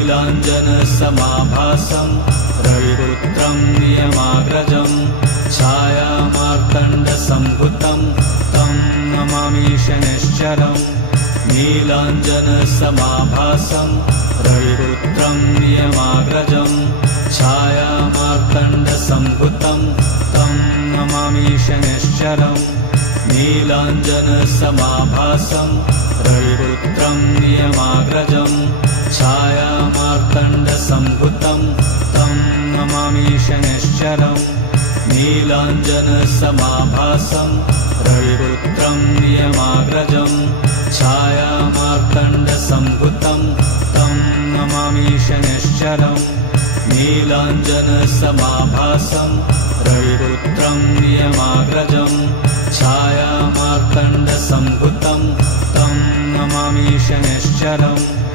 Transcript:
नीलाञ्जनसमाभासं रविपुत्रं नियमाग्रजं छायामार्तण्डसम्भुतं तं नमामि शनैश्चरम् नीलाञ्जनसमाभासं रविपुत्रं नियमाग्रजं छायामार्तण्डसम्भुतं तं नमामि शनैश्चरम् नीलाञ्जनसमाभासं रविपुत्रं नियमाग्रजं छायामार्तण्डसम्भुतं तं नमामि शनैश्चरम् नीलाञ्जनसमाभासं रविपुत्रं नियमाग्रजं छायामार्तण्डसम्भुतं तं नमामि शनैश्चरम् नीलाञ्जनसमाभासं रविपुत्रं नियमाग्रजं छायामार्तण्डसम्भुतं तं नमामि शनैश्चरम्